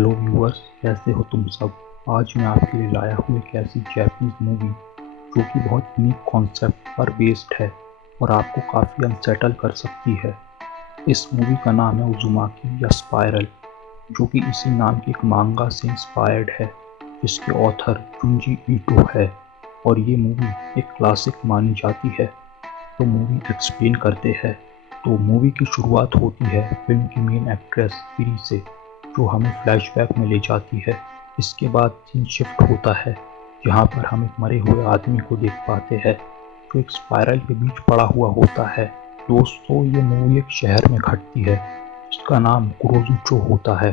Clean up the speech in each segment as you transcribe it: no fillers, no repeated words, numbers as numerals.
Hello viewers, कैसे हो तुम सब। आज मैं आपके लिए लाया हूँ एक ऐसी जापानीज मूवी जो कि बहुत यूनिक कॉन्सेप्ट पर बेस्ड है और आपको काफ़ी अनसेटल कर सकती है। इस मूवी का नाम है उज़ुमाकी या स्पाइरल, जो कि इसी नाम के एक मांगा से इंस्पायर्ड है जिसके ऑथर जुंजी ईटो है। और ये मूवी एक क्लासिक मानी जाती है। तो मूवी एक्सप्लेन करते हैं। तो मूवी की शुरुआत होती है फिल्म की मेन एक्ट्रेस किरी से, जो हमें फ्लैशबैक में ले जाती है। इसके बाद सीन शिफ्ट होता है जहाँ पर हम एक मरे हुए आदमी को देख पाते हैं जो एक स्पाइरल के बीच पड़ा हुआ होता है। दोस्तों, ये मूवी एक शहर में घटती है जिसका नाम कुरोजुचो होता है।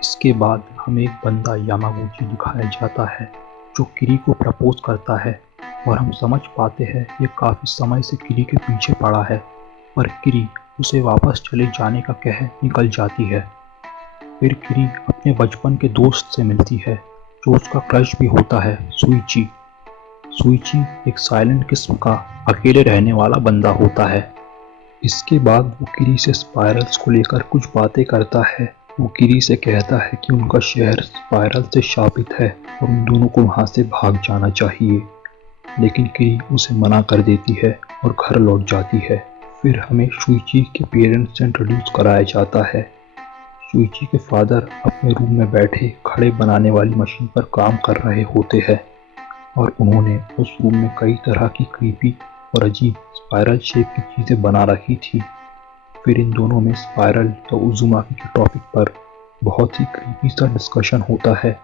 इसके बाद हमें एक बंदा यामागुची दिखाया जाता है जो किरी को प्रपोज करता है और हम समझ पाते हैं ये काफ़ी समय से किरी के पीछे पड़ा है, पर किरी उसे वापस चले जाने का कह निकल जाती है। फिर किरी अपने बचपन के दोस्त से मिलती है जो उसका क्रश भी होता है, सुइची। सुइची एक साइलेंट किस्म का अकेले रहने वाला बंदा होता है। इसके बाद वो किरी से स्पाइरल्स को लेकर कुछ बातें करता है। वो किरी से कहता है कि उनका शहर स्पाइरल से शापित है और उन दोनों को वहाँ से भाग जाना चाहिए, लेकिन किरी उसे मना कर देती है और घर लौट जाती है। फिर हमें शुइची के पेरेंट्स से इंट्रोड्यूस कराया जाता है। शुइची के फादर अपने रूम में बैठे खड़े बनाने वाली मशीन पर काम कर रहे होते हैं और उन्होंने उस रूम में कई तरह की क्रीपी और अजीब स्पाइरल शेप की चीज़ें बना रखी थी। फिर इन दोनों में स्पाइरल या उज़ुमाकी के टॉपिक पर बहुत ही क्रीपी सा डिस्कशन होता है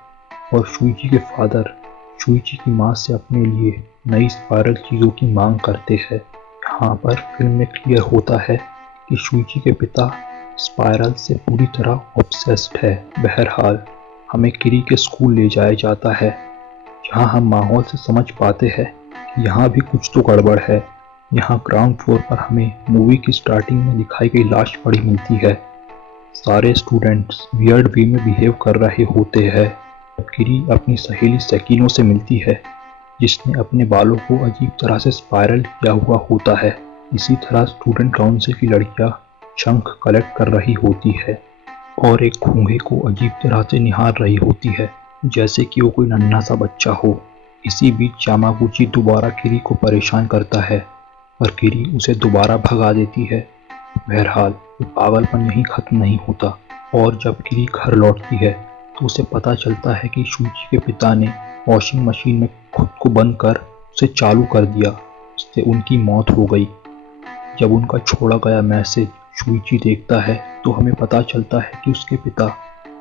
और शुइची के फादर शुइची की माँ से अपने लिए नई स्पाइरल चीज़ों की मांग करते हैं। यहाँ पर फिल्म में क्लियर होता है कि शुइची के पिता स्पाइरल से पूरी तरह ऑब्सेस्ड है। बहरहाल हमें किरी के स्कूल ले जाया जाता है जहाँ हम माहौल से समझ पाते हैं कि यहाँ भी कुछ तो गड़बड़ है। यहाँ ग्राउंड फ्लोर पर हमें मूवी की स्टार्टिंग में दिखाई गई लाश पड़ी मिलती है। सारे स्टूडेंट्स वियर्ड वे में बिहेव कर रहे होते हैं। किरी अपनी सहेली सेकिनो से मिलती है जिसने अपने बालों को अजीब तरह से स्पाइरल किया हुआ होता है। इसी तरह स्टूडेंट काउंसिल की लड़कियां शंख कलेक्ट कर रही होती है और एक घोंघे को अजीब तरह से निहार रही होती है जैसे कि वो कोई नन्हा सा बच्चा हो। इसी बीच यामागुची दोबारा किरी को परेशान करता है पर किरी उसे दोबारा भगा देती है। बहरहाल ये पागलपन यहीं खत्म नहीं होता और जब किरी घर लौटती है तो उसे पता चलता है कि शुइची के पिता ने वॉशिंग मशीन में खुद को बंद कर उसे चालू कर दिया, इससे उनकी मौत हो गई। जब उनका छोड़ा गया मैसेज शुइची देखता है तो हमें पता चलता है कि उसके पिता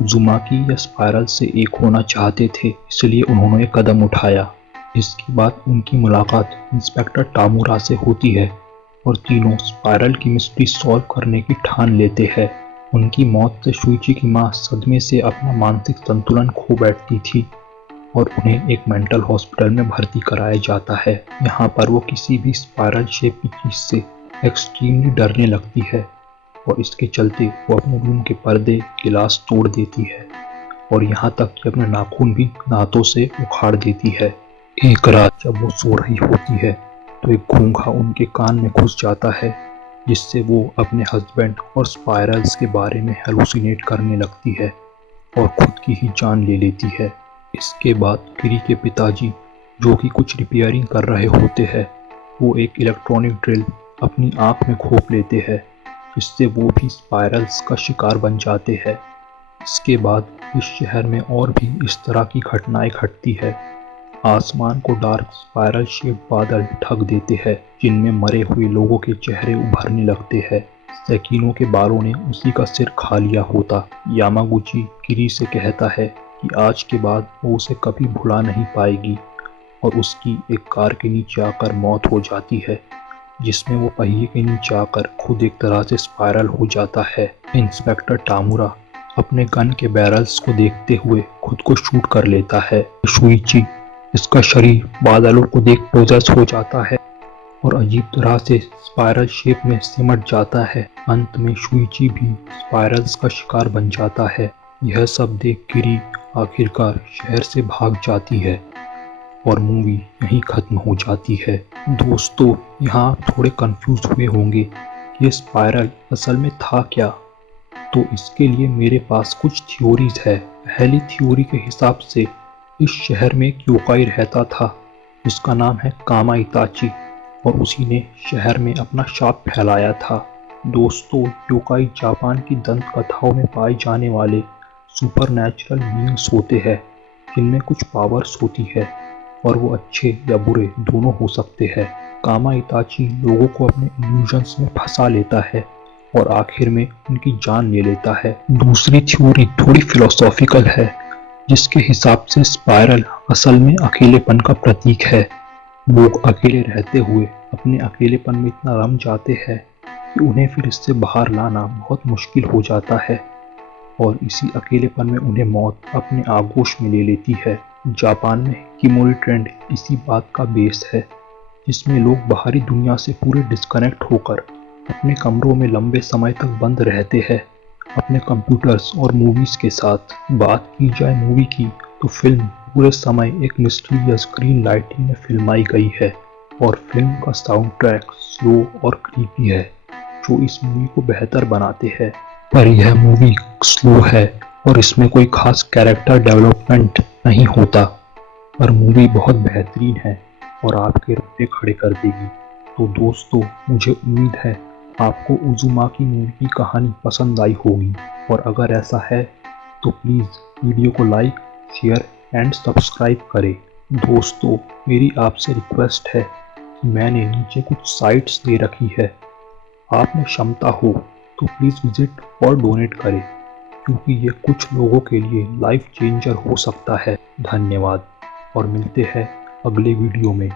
उज़ुमाकी या स्पाइरल से एक होना चाहते थे, इसलिए उन्होंने एक कदम उठाया। इसके बाद उनकी मुलाकात इंस्पेक्टर टामुरा से होती है और तीनों स्पाइरल की मिस्ट्री सॉल्व करने की ठान लेते हैं। उनकी मौत से शुइची की माँ सदमे से अपना मानसिक संतुलन खो बैठती थी और उन्हें एक मेंटल हॉस्पिटल में भर्ती कराया जाता है। यहाँ पर वो किसी भी स्पाइरल शेप की चीज़ से एक्सट्रीमली डरने लगती है और इसके चलते वो अपने रूम के पर्दे गिलास तोड़ देती है और यहाँ तक कि अपने नाखून भी दांतों से उखाड़ देती है। एक रात जब वो सो रही होती है तो एक घोंघा उनके कान में घुस जाता है जिससे वो अपने हस्बैंड और स्पाइरल्स के बारे में हेलुसिनेट करने लगती है और खुद की ही जान ले लेती है। इसके बाद किरी के पिताजी, जो कि कुछ रिपेयरिंग कर रहे होते हैं, वो एक इलेक्ट्रॉनिक ड्रिल अपनी आंख में घोंप लेते हैं जिससे वो भी स्पाइरल्स का शिकार बन जाते हैं। इसके बाद इस शहर में और भी इस तरह की घटनाएं घटती है। आसमान को डार्क स्पाइरल शेप बादल ढक देते हैं जिनमें मरे हुए लोगों के चेहरे उभरने लगते हैं। सेकिनो के बालों ने उसी का सिर खा लिया होता। यामागुची किरी से कहता है कि आज के बाद वो उसे कभी भुला नहीं पाएगी और उसकी एक कार के नीचे आकर मौत हो जाती है जिसमें वो पहिए के नीचे आकर खुद एक तरह से स्पाइरल हो जाता है। इंस्पेक्टर टामुरा अपने गन के बैरल्स को देखते हुए खुद को शूट कर लेता है। शुइची इसका शरीर बादलों को देख पोजेस हो जाता है और अजीब तरह से स्पाइरल शेप में सिमट जाता है। अंत में शुइची भी स्पाइरल्स का शिकार बन जाता है। यह सब देख किरी आखिरकार शहर से भाग जाती है और मूवी यहीं खत्म हो जाती है। दोस्तों, यहाँ थोड़े कंफ्यूज हुए होंगे कि ये स्पाइरल असल में था क्या। तो इसके लिए मेरे पास कुछ थ्योरीज है। पहली थ्योरी के हिसाब से इस शहर में एक योकाई रहता था जिसका नाम है कामा इताची, और उसी ने शहर में अपना शाप फैलाया था। दोस्तों, योकाई जापान की दंत कथाओं में पाए जाने वाले सुपरनैचुरल बीइंग्स होते हैं जिनमें कुछ पावर्स होती है और वो अच्छे या बुरे दोनों हो सकते हैं। कामा इताची लोगों को अपने इल्यूजन्स में फंसा लेता है और आखिर में उनकी जान ले लेता है। दूसरी थ्योरी थोड़ी फिलोसॉफिकल है, जिसके हिसाब से स्पाइरल असल में अकेलेपन का प्रतीक है। लोग अकेले रहते हुए अपने अकेलेपन में इतना रम जाते हैं कि उन्हें फिर इससे बाहर लाना बहुत मुश्किल हो जाता है और इसी अकेलेपन में उन्हें मौत अपने आगोश में ले लेती है। जापान में हिकिमोरी ट्रेंड इसी बात का बेस है, जिसमें लोग बाहरी दुनिया से पूरे डिस्कनेक्ट होकर अपने कमरों में लंबे समय तक बंद रहते हैं अपने कंप्यूटर्स और मूवीज के साथ। बात की जाए मूवी की तो फिल्म पूरे समय एक मिस्टीरियस ग्रीन लाइटिंग में फिल्माई गई है और फिल्म का साउंड ट्रैक स्लो और क्रीपी है जो इस मूवी को बेहतर बनाते हैं। पर यह मूवी स्लो है और इसमें कोई खास कैरेक्टर डेवलपमेंट नहीं होता, पर मूवी बहुत बेहतरीन है और आपके रोंगटे खड़े कर देगी। तो दोस्तों, मुझे उम्मीद है आपको उज़ुमाकी मूवी की कहानी पसंद आई होगी, और अगर ऐसा है तो प्लीज़ वीडियो को लाइक, शेयर एंड सब्सक्राइब करें। दोस्तों, मेरी आपसे रिक्वेस्ट है कि मैंने नीचे कुछ साइट्स दे रखी है, आप में क्षमता हो तो प्लीज़ विजिट और डोनेट करें, क्योंकि ये कुछ लोगों के लिए लाइफ चेंजर हो सकता है। धन्यवाद और मिलते हैं अगले वीडियो में।